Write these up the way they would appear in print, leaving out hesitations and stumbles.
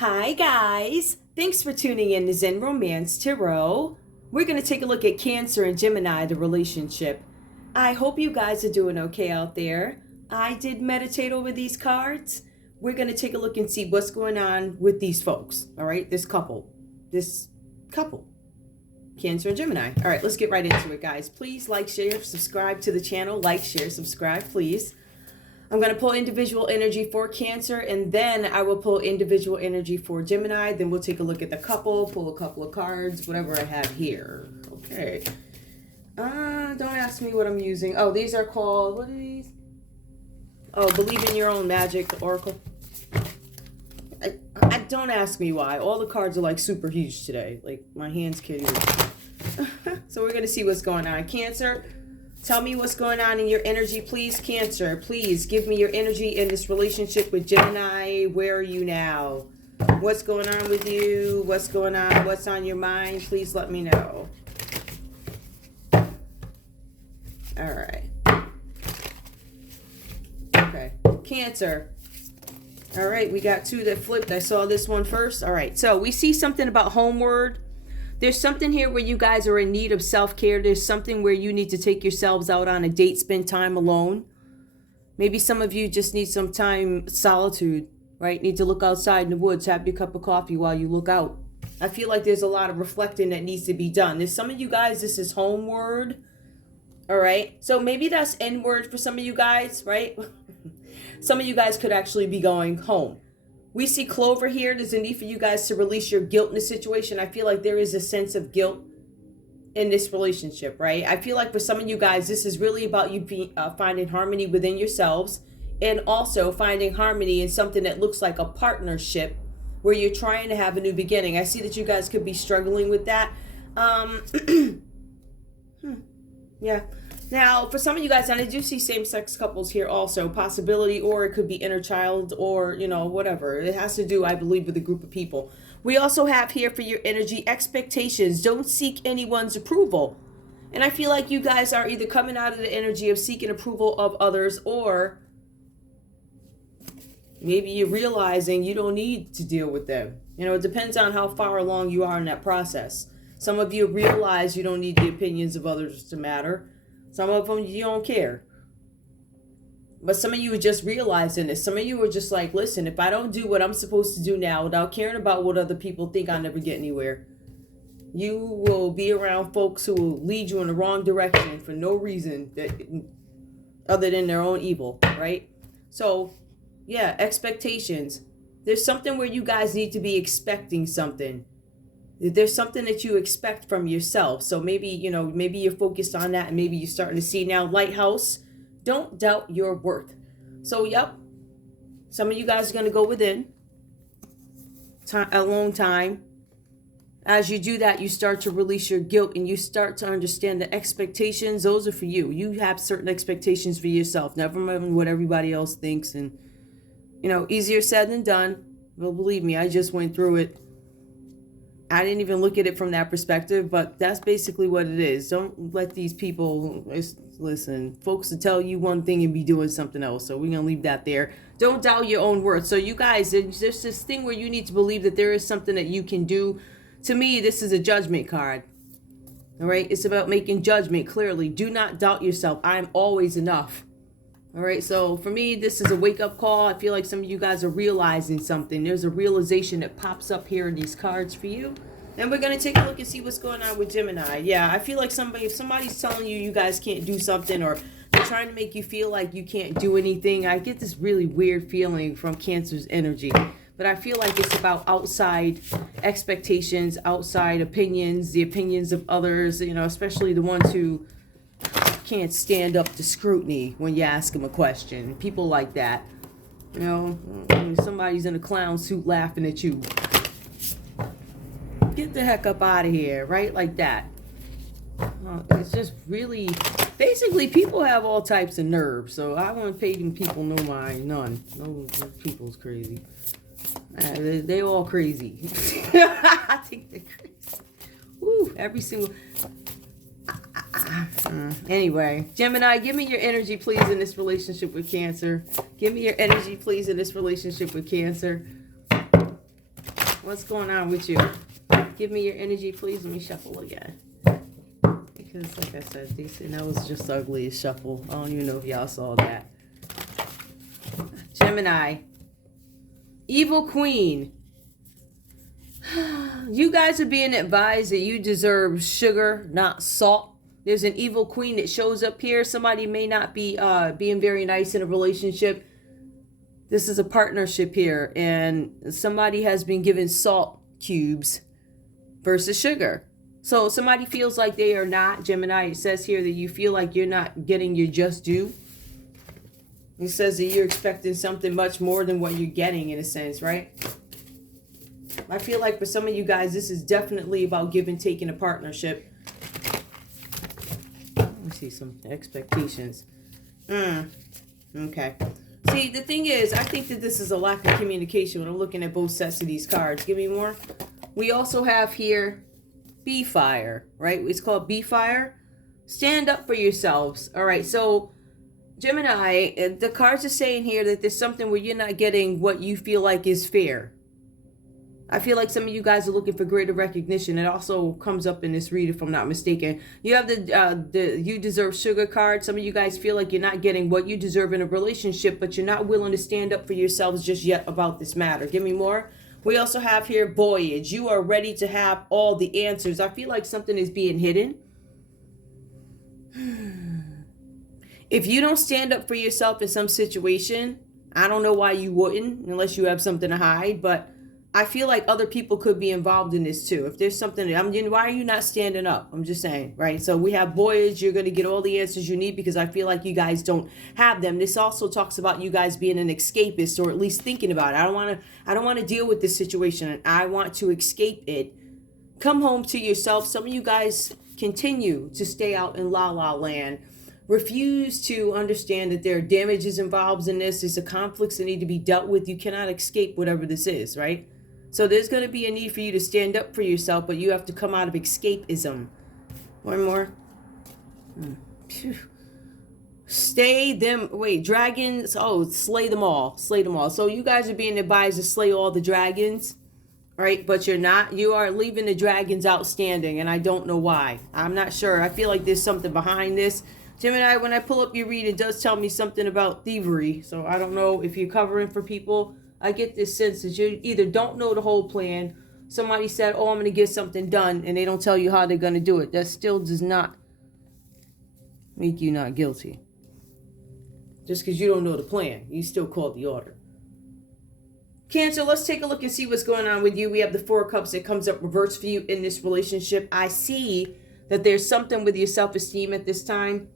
Hi guys, thanks for tuning in to Zen Romance Tarot. We're going to take a look at Cancer and Gemini, the relationship. I hope you guys are doing okay out there. I did meditate over these cards. We're going to take a look and see what's going on with these folks, all right? This couple, Cancer and Gemini. All right, let's get right into it, guys. Please like, share, subscribe to the channel. Like, share, subscribe, please. I'm going to pull individual energy for Cancer, and then I will pull individual energy for Gemini. Then we'll take a look at the couple, pull a couple of cards, whatever I have here. Okay. Don't ask me what I'm using. Oh, these are called, what are these? Oh, Believe in Your Own Magic Oracle. I don't ask me why. All the cards are like super huge today. Like my hands can't even. So we're going to see what's going on. Cancer. Tell me what's going on in your energy, please, Cancer. Please give me your energy in this relationship with Gemini. Where are you now? What's going on with you? What's going on? What's on your mind? Please let me know. All right. Okay. Cancer. All right. We got two that flipped. I saw this one first. All right. So we see something about homeward. There's something here where you guys are in need of self-care. There's something where you need to take yourselves out on a date, spend time alone. Maybe some of you just need some time, solitude, right? Need to look outside in the woods, have your cup of coffee while you look out. I feel like there's a lot of reflecting that needs to be done. There's some of you guys, this is homeward, all right? So maybe that's inward for some of you guys, right? Some of you guys could actually be going home. We see Clover here. There's a need for you guys to release your guilt in this situation. I feel like there is a sense of guilt in this relationship, right? I feel like for some of you guys, this is really about you finding harmony within yourselves and also finding harmony in something that looks like a partnership where you're trying to have a new beginning. I see that you guys could be struggling with that. Yeah. Now, for some of you guys, and I do see same-sex couples here also, possibility, or it could be inner child, or, you know, whatever. It has to do, I believe, with a group of people. We also have here for your energy, expectations. Don't seek anyone's approval. And I feel like you guys are either coming out of the energy of seeking approval of others, or maybe you're realizing you don't need to deal with them. You know, it depends on how far along you are in that process. Some of you realize you don't need the opinions of others to matter. Some of them you don't care. But some of you are just realizing this. Some of you are just like, listen, if I don't do what I'm supposed to do now without caring about what other people think, I'll never get anywhere. You will be around folks who will lead you in the wrong direction for no reason other than their own evil, right? So, yeah, expectations. There's something where you guys need to be expecting something. There's something that you expect from yourself. So maybe, you know, maybe you're focused on that and maybe you're starting to see now. Lighthouse, don't doubt your worth. So, yep, some of you guys are going to go within. Alone time. As you do that, you start to release your guilt and you start to understand the expectations. Those are for you. You have certain expectations for yourself. Never mind what everybody else thinks. And, you know, easier said than done. Well, believe me, I just went through it. I didn't even look at it from that perspective, but that's basically what it is. Don't let these people, listen, folks will tell you one thing and be doing something else. So we're going to leave that there. Don't doubt your own worth. So you guys, there's this thing where you need to believe that there is something that you can do. To me, this is a judgment card. All right. It's about making judgment clearly. Do not doubt yourself. I'm always enough. All right. So for me, this is a wake up call. I feel like some of you guys are realizing something. There's a realization that pops up here in these cards for you. And we're going to take a look and see what's going on with Gemini. Yeah, I feel like if somebody's telling you you guys can't do something, or they're trying to make you feel like you can't do anything, I get this really weird feeling from Cancer's energy. But I feel like it's about outside expectations, outside opinions, the opinions of others, you know, especially the ones who can't stand up to scrutiny when you ask them a question. People like that. You know, somebody's in a clown suit laughing at you. Get the heck up out of here, right? Like that. It's just really, basically, people have all types of nerves. So I wouldn't pay them people no mind, none. No, people's crazy. They all crazy. I think they're crazy. Woo, every single. Anyway, Gemini, give me your energy, please, in this relationship with Cancer. Give me your energy, please, in this relationship with Cancer. What's going on with you? Give me your energy, please. Let me shuffle again. Because, like I said, that was just the ugliest shuffle. I don't even know if y'all saw that. Gemini. Evil Queen. You guys are being advised that you deserve sugar, not salt. There's an evil queen that shows up here. Somebody may not be being very nice in a relationship. This is a partnership here, and somebody has been given salt cubes versus sugar. So somebody feels like they are not, Gemini, it says here that you feel like you're not getting your just due. It says that you're expecting something much more than what you're getting, in a sense, right? I feel like for some of you guys, this is definitely about give and take in a partnership. Let me see some expectations. Okay. See, the thing is, I think that this is a lack of communication when I'm looking at both sets of these cards. Give me more. We also have here Be Fire, right? It's called Be Fire. Stand up for yourselves. All right, so Gemini, the cards are saying here that there's something where you're not getting what you feel like is fair. I feel like some of you guys are looking for greater recognition. It also comes up in this read, if I'm not mistaken. You have the You Deserve Sugar card. Some of you guys feel like you're not getting what you deserve in a relationship, but you're not willing to stand up for yourselves just yet about this matter. Give me more. We also have here Voyage. You are ready to have all the answers. I feel like something is being hidden. If you don't stand up for yourself in some situation, I don't know why you wouldn't, unless you have something to hide, but I feel like other people could be involved in this too. If there's something, why are you not standing up? I'm just saying, right? So we have Voyage. You're going to get all the answers you need because I feel like you guys don't have them. This also talks about you guys being an escapist, or at least thinking about it. I don't want to deal with this situation, and I want to escape it. Come home to yourself. Some of you guys continue to stay out in la la land. Refuse to understand that there are damages involved in this. There's a conflicts that need to be dealt with. You cannot escape whatever this is, right? So there's going to be a need for you to stand up for yourself, but you have to come out of escapism. One more. Dragons. Oh, slay them all. Slay them all. So you guys are being advised to slay all the dragons, right? But you're not. You are leaving the dragons outstanding, and I don't know why. I'm not sure. I feel like there's something behind this. Gemini, when I pull up your read, it does tell me something about thievery. So I don't know if you're covering for people. I get this sense that you either don't know the whole plan. Somebody said, oh, I'm going to get something done, and they don't tell you how they're going to do it. That still does not make you not guilty. Just because you don't know the plan, you still called the order. Cancer, let's take a look and see what's going on with you. We have the Four of Cups that comes up reverse for you in this relationship. I see that there's something with your self-esteem at this time.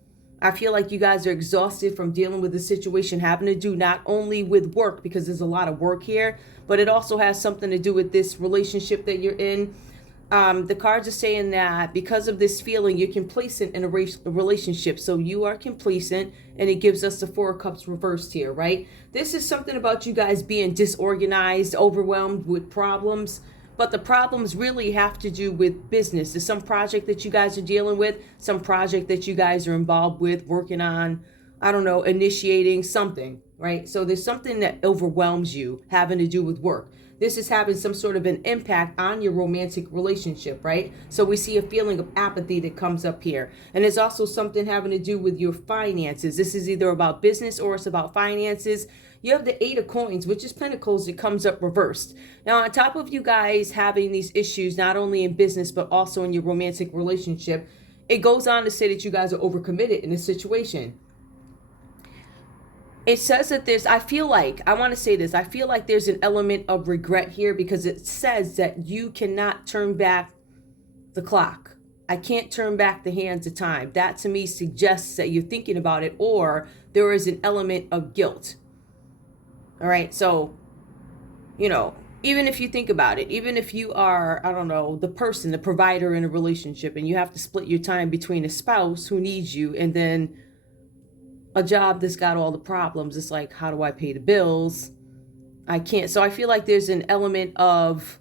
I feel like you guys are exhausted from dealing with the situation having to do not only with work, because there's a lot of work here, but it also has something to do with this relationship that you're in. The cards are saying that because of this feeling, you're complacent in a relationship. So you are complacent, and it gives us the Four of Cups reversed here, right? This is something about you guys being disorganized, overwhelmed with problems. But the problems really have to do with business. There's some project that you guys are dealing with, some project that you guys are involved with, working on, I don't know, initiating something, right? So there's something that overwhelms you having to do with work. This is having some sort of an impact on your romantic relationship, right? So we see a feeling of apathy that comes up here. And there's also something having to do with your finances. This is either about business or it's about finances. You have the Eight of Coins, which is Pentacles, that comes up reversed. Now, on top of you guys having these issues, not only in business, but also in your romantic relationship, it goes on to say that you guys are overcommitted in this situation. It says that I feel like there's an element of regret here, because it says that you cannot turn back the clock. I can't turn back the hands of time. That to me suggests that you're thinking about it, or there is an element of guilt. All right, so, even if you think about it, even if you are, I don't know, the person, the provider in a relationship, and you have to split your time between a spouse who needs you and then a job that's got all the problems. It's like, how do I pay the bills? I can't. So I feel like there's an element of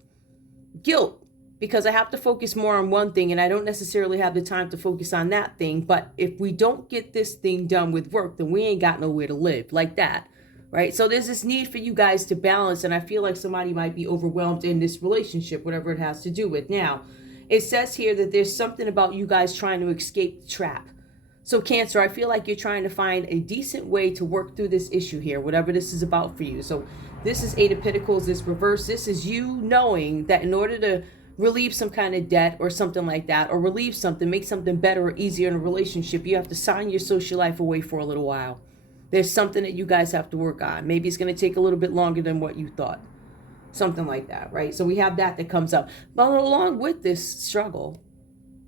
guilt because I have to focus more on one thing and I don't necessarily have the time to focus on that thing. But if we don't get this thing done with work, then we ain't got nowhere to live, like that. right? So there's this need for you guys to balance, and I feel like somebody might be overwhelmed in this relationship, whatever it has to do with. Now, it says here that there's something about you guys trying to escape the trap. So Cancer, I feel like you're trying to find a decent way to work through this issue here, whatever this is about for you. So this is Eight of Pentacles, this reverse. This is you knowing that in order to relieve some kind of debt or something like that, or relieve something, make something better or easier in a relationship, you have to sign your social life away for a little while. There's something that you guys have to work on. Maybe it's going to take a little bit longer than what you thought. Something like that, right? So we have that comes up. But along with this struggle,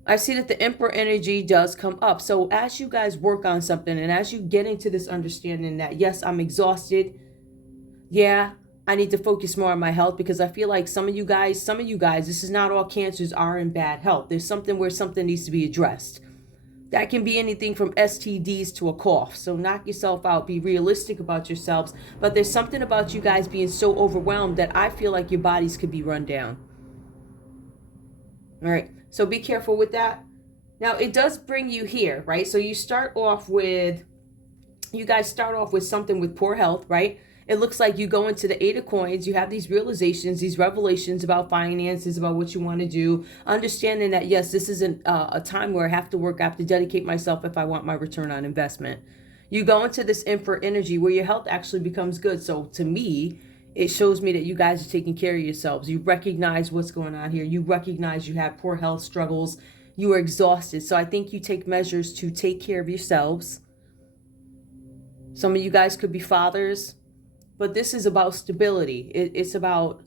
I see that the Emperor energy does come up. So as you guys work on something and as you get into this understanding that, yes, I'm exhausted. Yeah, I need to focus more on my health, because I feel like some of you guys, this is not all Cancers are in bad health. There's something where something needs to be addressed. That can be anything from STDs to a cough. So knock yourself out. Be realistic about yourselves. But there's something about you guys being so overwhelmed that I feel like your bodies could be run down. All right. So be careful with that. Now, it does bring you here, right? So you guys start off with something with poor health, right? It looks like you go into the Eight of Coins. You have these realizations, these revelations about finances, about what you want to do. Understanding that, yes, this isn't a time where I have to work. I have to dedicate myself if I want my return on investment. You go into this Emperor energy where your health actually becomes good. So to me, it shows me that you guys are taking care of yourselves. You recognize what's going on here. You recognize you have poor health struggles. You are exhausted. So I think you take measures to take care of yourselves. Some of you guys could be fathers, but this is about stability. It's about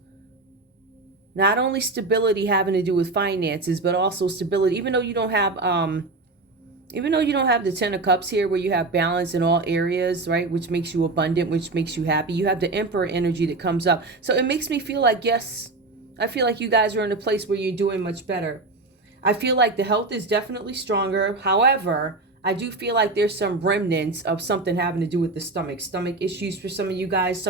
not only stability having to do with finances, but also stability. Even though you don't have the Ten of Cups here, where you have balance in all areas, right? Which makes you abundant, which makes you happy. You have the Emperor energy that comes up. So it makes me feel like, yes, I feel like you guys are in a place where you're doing much better. I feel like the health is definitely stronger. However, I do feel like there's some remnants of something having to do with the stomach issues for some of you guys,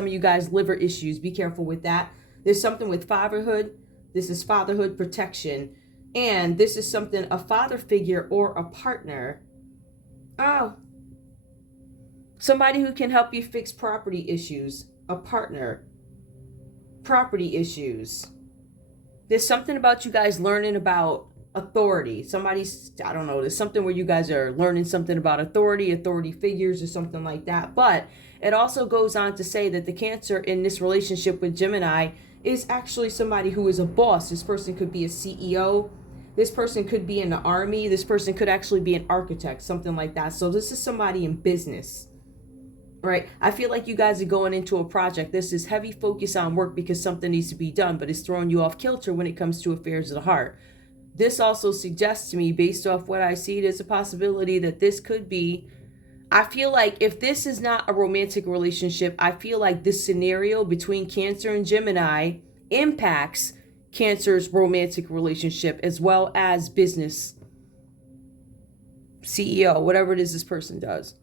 liver issues. Be careful with that. There's something with fatherhood. This is fatherhood protection. And this is something, a father figure or a partner. Oh, somebody who can help you fix property issues, a partner, property issues. There's something about you guys learning about authority. I don't know, there's something where you guys are learning something about authority figures or something like that. But it also goes on to say that the Cancer in this relationship with Gemini is actually somebody who is a boss. This person could be a CEO. This person could be in the army. This person could actually be an architect, something like that. So this is somebody in business, right? I feel like you guys are going into a project. This is heavy focus on work because something needs to be done, but it's throwing you off kilter when it comes to affairs of the heart. This also suggests to me, based off what I see, there's a possibility that this could be, I feel like if this is not a romantic relationship, I feel like this scenario between Cancer and Gemini impacts Cancer's romantic relationship as well as business, CEO, whatever it is this person does.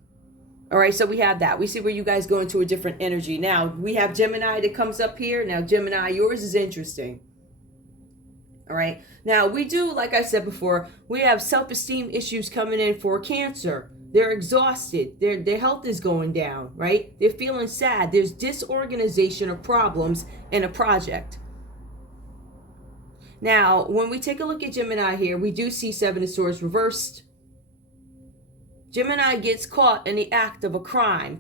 All right, so we have that. We see where you guys go into a different energy. Now, we have Gemini that comes up here. Now, Gemini, yours is interesting. All right. Now, we do, like I said before, we have self-esteem issues coming in for Cancer. They're exhausted. Their health is going down, right? They're feeling sad. There's disorganization of problems in a project. Now, when we take a look at Gemini here, we do see Seven of Swords reversed. Gemini gets caught in the act of a crime.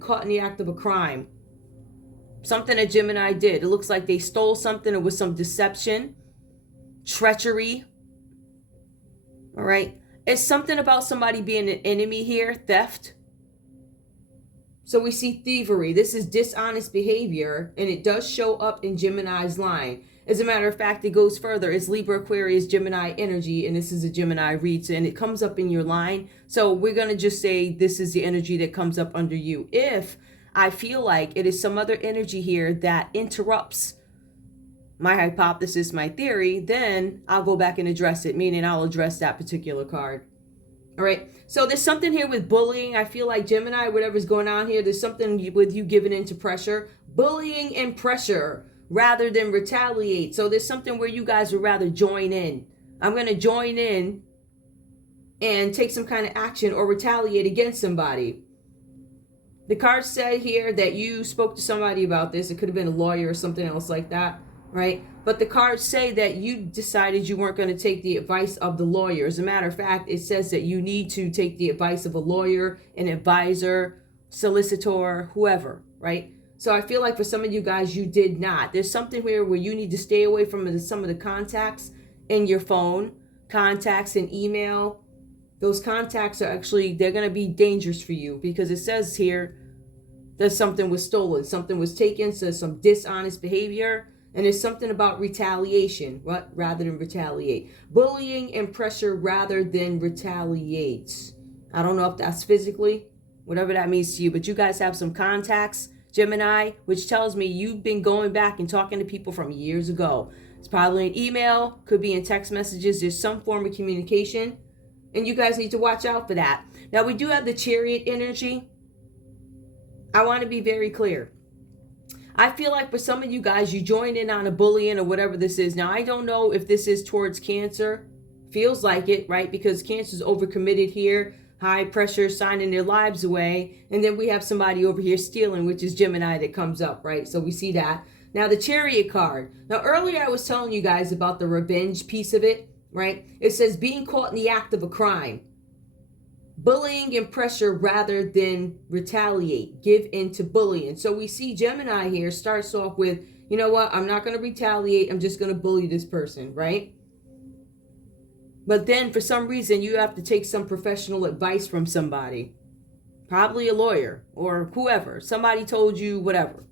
Something that Gemini did. It looks like they stole something. It was some deception. Treachery. All right. It's something about somebody being an enemy here. Theft. So we see thievery. This is dishonest behavior, and it does show up in Gemini's line. As a matter of fact, it goes further. It's Libra, Aquarius, Gemini energy, and this is a Gemini read, and it comes up in your line. So we're going to just say this is the energy that comes up under you. If I feel like it is some other energy here that interrupts my hypothesis, my theory, then I'll go back and address it, meaning I'll address that particular card. All right. So there's something here with bullying. I feel like Gemini, whatever's going on here, there's something with you giving into pressure, bullying and pressure rather than retaliate. So there's something where you guys would rather join in. I'm going to join in and take some kind of action or retaliate against somebody. The cards say here that you spoke to somebody about this. It could have been a lawyer or something else like that, right? But the cards say that you decided you weren't going to take the advice of the lawyer. As a matter of fact, it says that you need to take the advice of a lawyer, an advisor, solicitor, whoever, right? So I feel like for some of you guys, you did not. There's something here where you need to stay away from some of the contacts in your phone, contacts in email. Those contacts are actually, they're going to be dangerous for you, because it says here that something was stolen, something was taken, so some dishonest behavior, and there's something about retaliation, what, rather than retaliate. Bullying and pressure rather than retaliate. I don't know if that's physically, whatever that means to you, but you guys have some contacts, Gemini, which tells me you've been going back and talking to people from years ago. It's probably an email, could be in text messages. There's some form of communication, and you guys need to watch out for that. Now, we do have the Chariot energy. I want to be very clear. I feel like for some of you guys, you joined in on a bullying or whatever this is. Now, I don't know if this is towards Cancer. Feels like it, right? Because Cancer's overcommitted here. High pressure, signing their lives away. And then we have somebody over here stealing, which is Gemini that comes up, right? So we see that. Now, the Chariot card. Now, earlier I was telling you guys about the revenge piece of it, right? It says being caught in the act of a crime. Bullying and pressure rather than retaliate. Give in to bullying. So we see Gemini here starts off with, you know what? I'm not going to retaliate. I'm just going to bully this person, right? But then for some reason, you have to take some professional advice from somebody. Probably a lawyer or whoever. Somebody told you whatever.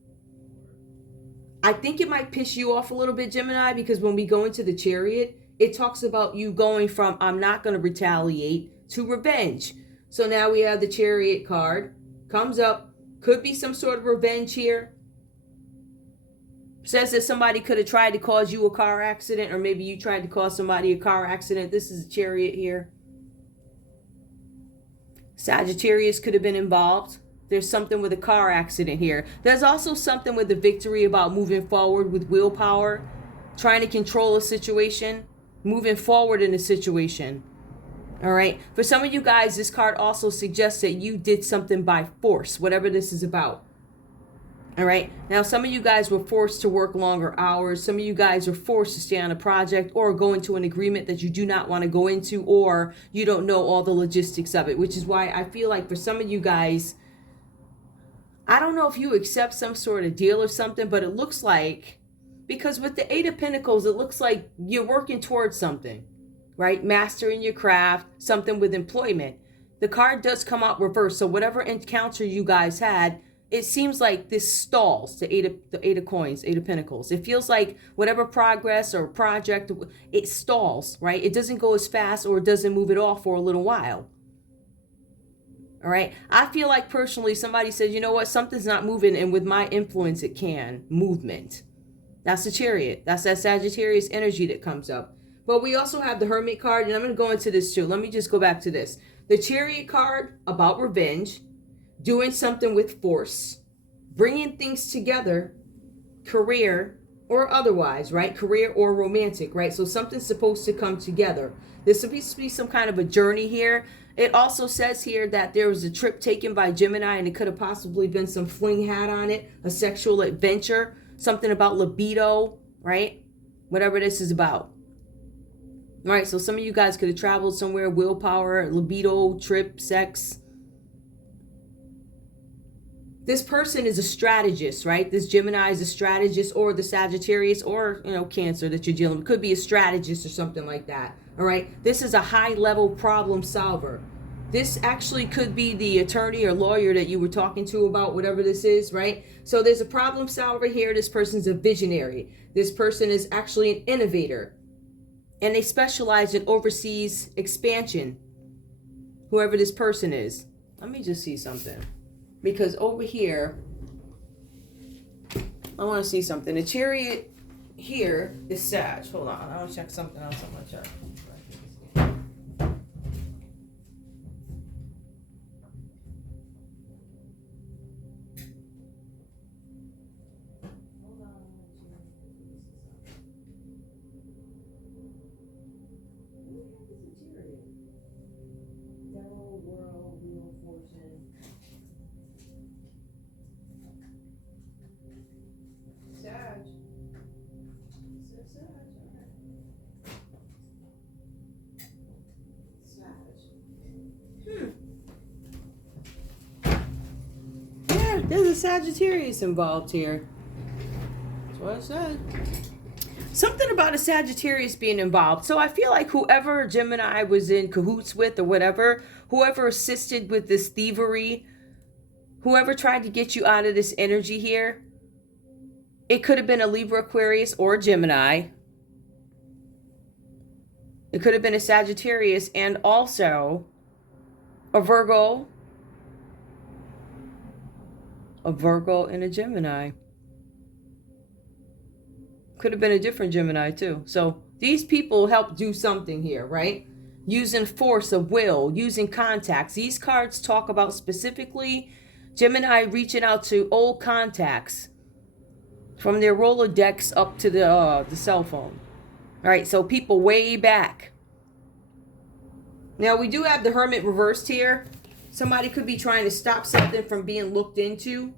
I think it might piss you off a little bit, Gemini, because when we go into the Chariot, it talks about you going from I'm not going to retaliate to revenge. So now we have the Chariot card. Comes up. Could be some sort of revenge here. Says that somebody could have tried to cause you a car accident, or maybe you tried to cause somebody a car accident. This is a Chariot here. Sagittarius could have been involved. There's something with a car accident here. There's also something with the victory about moving forward with willpower, trying to control a situation, moving forward in a situation. All right. For some of you guys, this card also suggests that you did something by force, whatever this is about. All right. Now, some of you guys were forced to work longer hours. Some of you guys were forced to stay on a project or go into an agreement that you do not want to go into, or you don't know all the logistics of it, which is why I feel like for some of you guys, I don't know if you accept some sort of deal or something, but it looks like, because with the Eight of Pentacles, it looks like you're working towards something. Right? Mastering your craft, something with employment. The card does come out reversed. So whatever encounter you guys had, it seems like this stalls. The eight of coins, Eight of Pentacles. It feels like whatever progress or project, it stalls, right? It doesn't go as fast, or it doesn't move at all for a little while. All right. I feel like personally somebody said, you know what? Something's not moving, and with my influence, it can. Movement. That's the Chariot. That's that Sagittarius energy that comes up. But we also have the Hermit card, and I'm going to go into this too. Let me just go back to this. The Chariot card, about revenge, doing something with force, bringing things together, career or otherwise, right? Career or romantic, right? So something's supposed to come together. There's supposed to be some kind of a journey here. It also says here that there was a trip taken by Gemini, and it could have possibly been some fling hat on it, a sexual adventure, something about libido, right? Whatever this is about. All right, so some of you guys could have traveled somewhere, willpower, libido, trip, sex. This person is a strategist, right? This Gemini is a strategist, or the Sagittarius, or, Cancer that you're dealing with. Could be a strategist or something like that, all right? This is a high-level problem solver. This actually could be the attorney or lawyer that you were talking to about whatever this is, right? So there's a problem solver here. This person's a visionary. This person is actually an innovator. And they specialize in overseas expansion, whoever this person is. Let me just see something. Because over here, I want to see something. The Chariot here is Sag. Hold on. I want to check something else on my chart. There's a Sagittarius involved here. That's what I said. Something about a Sagittarius being involved. So I feel like whoever Gemini was in cahoots with or whatever, whoever assisted with this thievery, whoever tried to get you out of this energy here, it could have been a Libra, Aquarius, or a Gemini. It could have been a Sagittarius and also a Virgo. A Virgo and a Gemini. Could have been a different Gemini too. So these people help do something here, right? Using force of will, using contacts. These cards talk about specifically Gemini reaching out to old contacts from their Rolodex up to the cell phone. All right, so people way back. Now we do have the Hermit reversed here. Somebody could be trying to stop something from being looked into.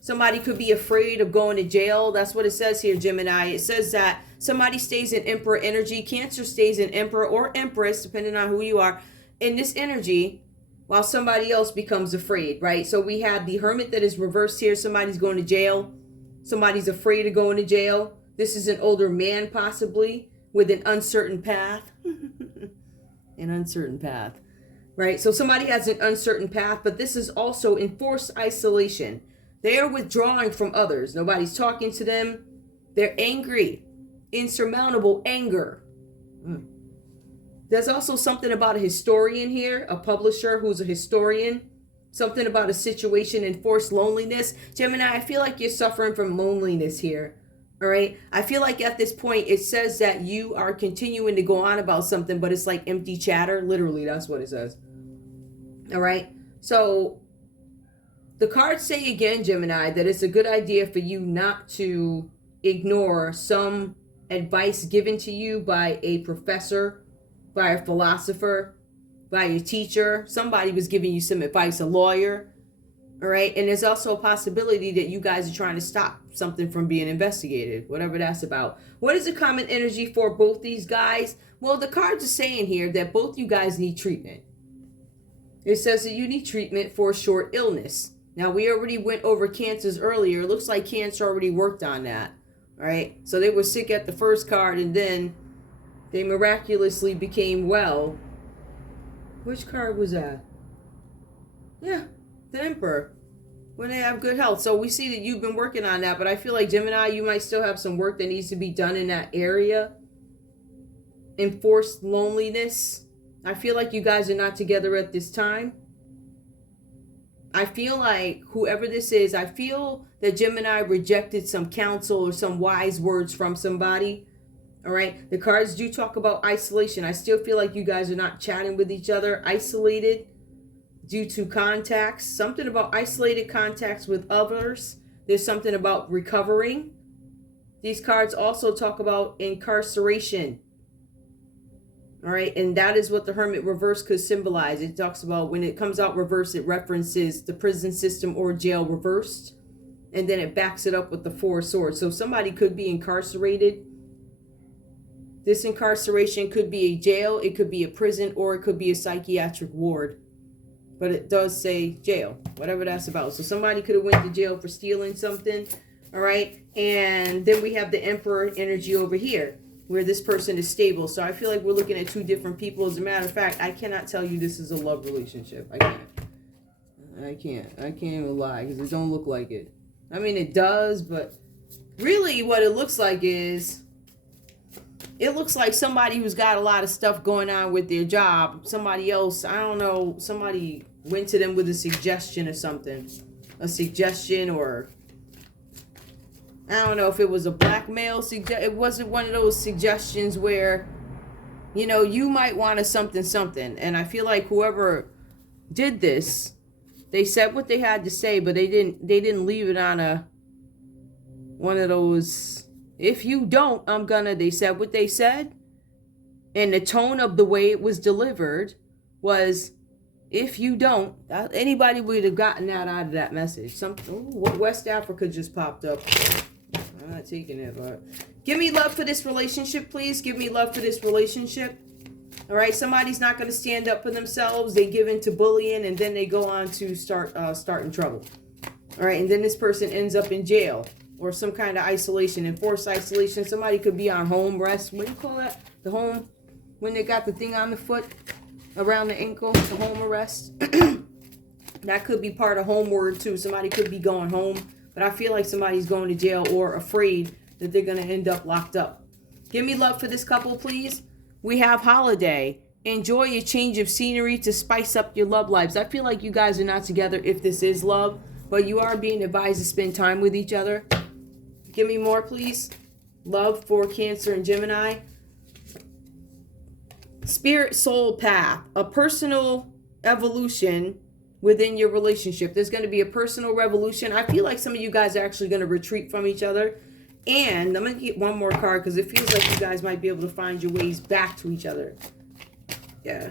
Somebody could be afraid of going to jail. That's what it says here, Gemini. It says that somebody stays in Emperor energy. Cancer stays in Emperor or Empress, depending on who you are, in this energy, while somebody else becomes afraid, right? So we have the Hermit that is reversed here. Somebody's going to jail. Somebody's afraid of going to jail. This is an older man, possibly, with an uncertain path. An uncertain path, right? So somebody has an uncertain path, but this is also enforced isolation. They are withdrawing from others. Nobody's talking to them. They're angry. Insurmountable anger. There's also something about a historian here, a publisher who's a historian. Something about a situation, enforced loneliness. Gemini, I feel like you're suffering from loneliness here. All right. I feel like at this point, it says that you are continuing to go on about something, but it's like empty chatter. Literally, that's what it says. All right. So the cards say again, Gemini, that it's a good idea for you not to ignore some advice given to you by a professor, by a philosopher, by a teacher. Somebody was giving you some advice, a lawyer. All right. And there's also a possibility that you guys are trying to stop something from being investigated, whatever that's about. What is the common energy for both these guys? Well, the cards are saying here that both you guys need treatment. It says that you need treatment for a short illness. Now, we already went over cancers earlier. It looks like Cancer already worked on that. All right. So they were sick at the first card and then they miraculously became well. Which card was that? Yeah, the Emperor. When they have good health. So we see that you've been working on that, but I feel like Gemini, you might still have some work that needs to be done in that area. Enforced loneliness. I feel like you guys are not together at this time. I feel like whoever this is, I feel that Gemini rejected some counsel or some wise words from somebody. All right. The cards do talk about isolation. I still feel like you guys are not chatting with each other, isolated due to contacts. Something about isolated contacts with others. There's something about recovering. These cards also talk about incarceration. All right. And that is what the Hermit reverse could symbolize. It talks about when it comes out reverse, it references the prison system or jail reversed. And then it backs it up with the Four of Swords. So somebody could be incarcerated. This incarceration could be a jail, it could be a prison, or it could be a psychiatric ward. But it does say jail, whatever that's about. So somebody could have went to jail for stealing something. All right. And then we have the Emperor energy over here, where this person is stable. So I feel like we're looking at two different people. As a matter of fact, I cannot tell you this is a love relationship. I can't even lie because it don't look like it. I mean, it does, but really what it looks like is, it looks like somebody who's got a lot of stuff going on with their job. Somebody else, I don't know, somebody went to them with a suggestion or something. A suggestion, or I don't know if it was a blackmail suggestion. It wasn't one of those suggestions where, you know, you might want a something. And I feel like whoever did this, they said what they had to say, but they didn't leave it on a one of those, if you don't, I'm gonna, they said what they said. And the tone of the way it was delivered was, if you don't, anybody would have gotten that out of that message. What West Africa just popped up. I'm not taking it, but give me love for this relationship, please. Give me love for this relationship. All right, somebody's not going to stand up for themselves. They give in to bullying, and then they go on to starting trouble. All right, and then this person ends up in jail or some kind of isolation, enforced isolation. Somebody could be on home rest. What do you call that? The home, when they got the thing on the foot, around the ankle, the home arrest. That could be part of homeward too. Somebody could be going home, but I feel like somebody's going to jail or afraid that they're going to end up locked up. Give me love for this couple, please. We have holiday. Enjoy a change of scenery to spice up your love lives. I feel like you guys are not together if this is love, but you are being advised to spend time with each other. Give me more, please. Love for Cancer and Gemini. Spirit soul path. A personal evolution within your relationship. There's going to be a personal revolution. I feel like some of you guys are actually going to retreat from each other. And I'm going to get one more card because it feels like you guys might be able to find your ways back to each other. Yeah.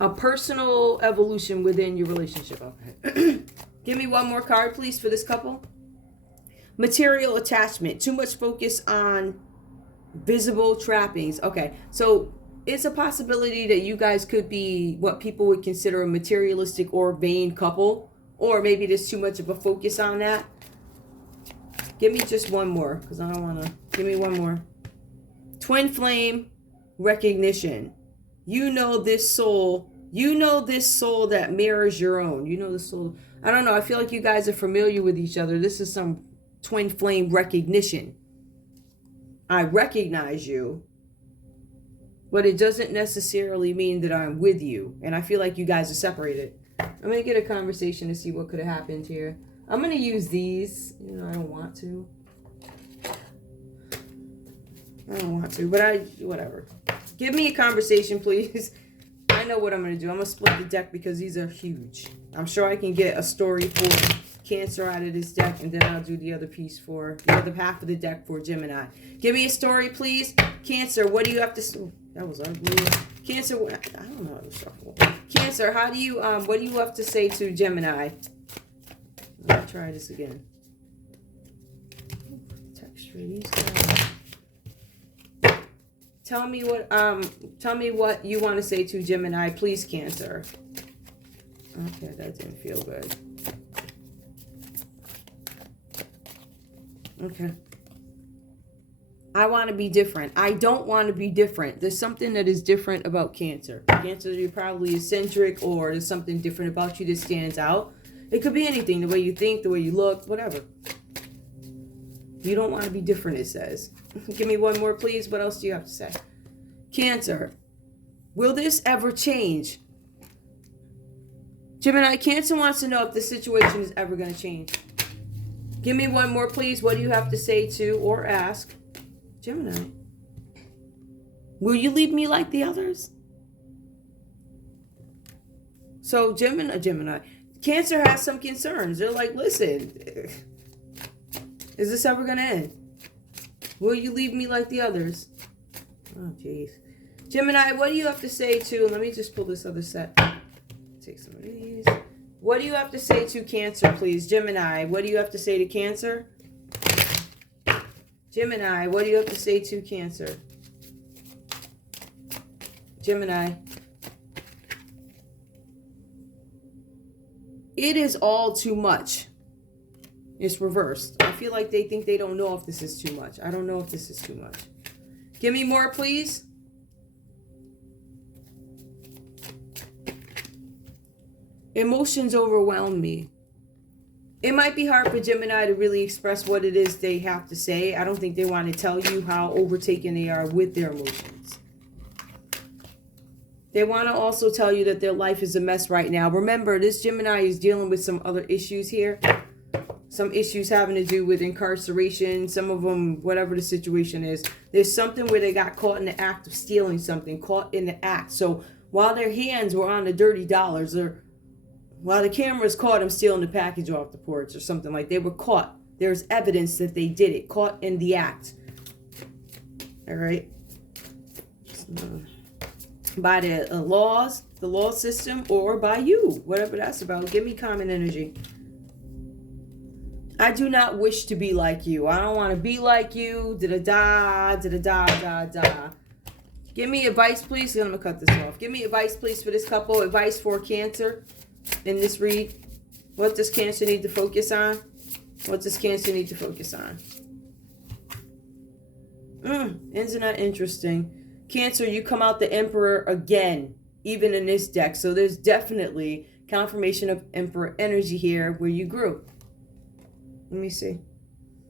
A personal evolution within your relationship. Okay. Give me one more card, please, for this couple. Material attachment. Too much focus on visible trappings. Okay. So it's a possibility that you guys could be what people would consider a materialistic or vain couple. Or maybe there's too much of a focus on that. Give me just one more, because I don't want to. Give me one more. Twin flame recognition. You know this soul. You know this soul that mirrors your own. You know the soul. I don't know. I feel like you guys are familiar with each other. This is some twin flame recognition. I recognize you, but it doesn't necessarily mean that I'm with you. And I feel like you guys are separated. I'm going to get a conversation to see what could have happened here. I'm going to use these. You know, I don't want to. But whatever. Give me a conversation, please. I know what I'm going to do. I'm going to split the deck because these are huge. I'm sure I can get a story for Cancer out of this deck, and then I'll do the other piece for the other half of the deck for Gemini. Give me a story, please. Cancer, what do you have to... That was ugly. Cancer, I don't know how to shuffle. Cancer, how do you... what do you have to say to Gemini? Let me try this again. Texture these guys. Tell me what you want to say to Gemini, please, Cancer. Okay, that didn't feel good. Okay. I want to be different. I don't want to be different. There's something that is different about Cancer. Cancer, you're probably eccentric, or there's something different about you that stands out. It could be anything, the way you think, the way you look, whatever. You don't want to be different, it says. Give me one more, please. What else do you have to say? Cancer, will this ever change? Gemini, Cancer wants to know if the situation is ever going to change. Give me one more, please. What do you have to say to or ask Gemini? Will you leave me like the others? So Gemini. Cancer has some concerns. They're like, listen, is this ever going to end? Will you leave me like the others? Oh, jeez. Gemini, what do you have to say to... Let me just pull this other set. Take some of these. What do you have to say to Cancer, please? Gemini, what do you have to say to Cancer? Gemini, what do you have to say to Cancer? Gemini. It is all too much. It's reversed. I feel like they think they don't know if this is too much. I don't know if this is too much. Give me more, please. Emotions overwhelm me. It might be hard for Gemini to really express what it is they have to say. I don't think they want to tell you how overtaken they are with their emotions. They want to also tell you that their life is a mess right now. Remember, this Gemini is dealing with some other issues here. Some issues having to do with incarceration. Some of them, whatever the situation is. There's something where they got caught in the act of stealing something. Caught in the act. So while their hands were on the dirty dollars, or while the cameras caught them stealing the package off the porch or something, like they were caught. There's evidence that they did it. Caught in the act. All right. By the laws, the law system, or by you. Whatever that's about. Give me common energy. I do not wish to be like you. I don't want to be like you. Da-da-da, da-da-da, da-da. Give me advice, please. I'm going to cut this off. Give me advice, please, for this couple. Advice for Cancer in this read. What does Cancer need to focus on? What does Cancer need to focus on? Isn't that interesting? Cancer, you come out the Emperor again, even in this deck. So there's definitely confirmation of Emperor energy here where you grew. Let me see.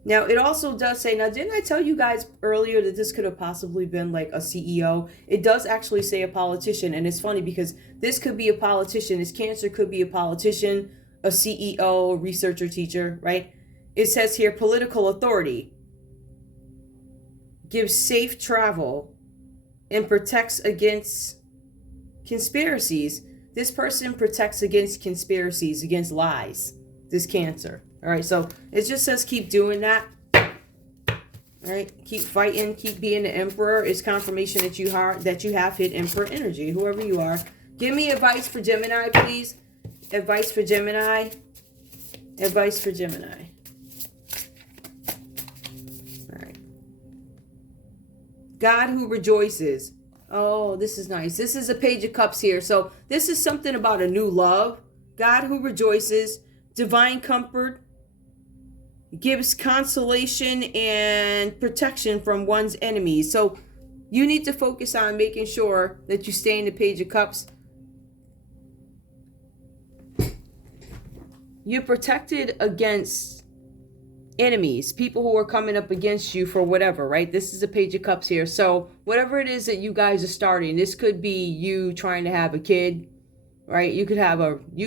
Now, it also does say, now, didn't I tell you guys earlier that this could have possibly been like a CEO? It does actually say a politician. And it's funny because this could be a politician. This Cancer could be a politician, a CEO, a researcher, teacher, right? It says here, political authority gives safe travel and protects against conspiracies. This person protects against conspiracies, against lies, this Cancer. All right, so it just says keep doing that. All right, keep fighting, keep being the Emperor. It's confirmation that you have hit Emperor energy, whoever you are. Give me advice for Gemini, please. Advice for Gemini. Advice for Gemini. All right. God who rejoices. Oh, this is nice. This is a Page of Cups here. So this is something about a new love. God who rejoices. Divine comfort. Gives consolation and protection from one's enemies. So you need to focus on making sure that you stay in the Page of Cups. You're protected against enemies, people who are coming up against you for whatever, right? This is a Page of Cups here. So whatever it is that you guys are starting, this could be you trying to have a kid, right? You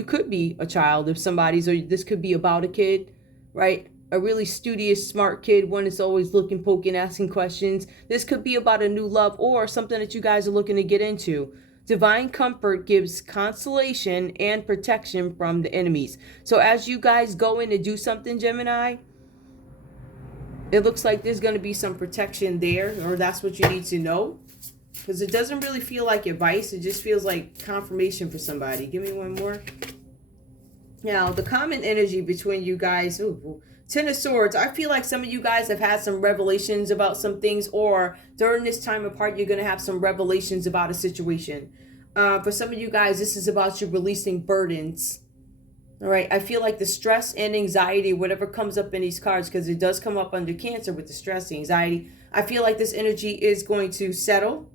could be a child if somebody's, or this could be about a kid, right? A really studious, smart kid, one that's always looking, poking, asking questions. This could be about a new love or something that you guys are looking to get into. Divine comfort gives consolation and protection from the enemies. So as you guys go in to do something, Gemini, it looks like there's going to be some protection there, or that's what you need to know. Because it doesn't really feel like advice. It just feels like confirmation for somebody. Give me one more. Now, the common energy between you guys. Ooh, Ten of Swords. I feel like some of you guys have had some revelations about some things, or during this time apart, you're going to have some revelations about a situation. For some of you guys, this is about you releasing burdens. All right. I feel like the stress and anxiety, whatever comes up in these cards, because it does come up under Cancer with the stress, the anxiety. I feel like this energy is going to settle.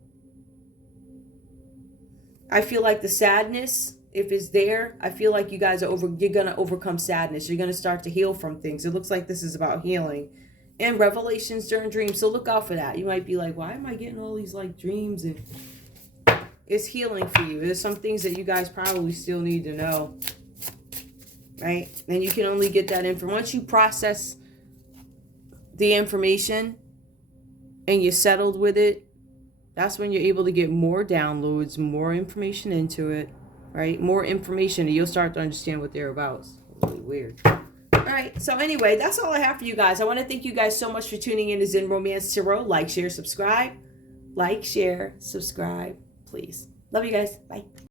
I feel like the sadness, if it's there, I feel like you guys you're going to overcome sadness. You're going to start to heal from things. It looks like this is about healing and revelations during dreams. So look out for that. You might be like, why am I getting all these like dreams? And it's healing for you. There's some things that you guys probably still need to know, right? And you can only get that information. Once you process the information and you're settled with it, that's when you're able to get more downloads, more information into it. Right? More information and you'll start to understand what they're about. It's really weird. All right. So anyway, that's all I have for you guys. I want to thank you guys so much for tuning in to Zen Romance Tarot. Like, share, subscribe. Like, share, subscribe, please. Love you guys. Bye.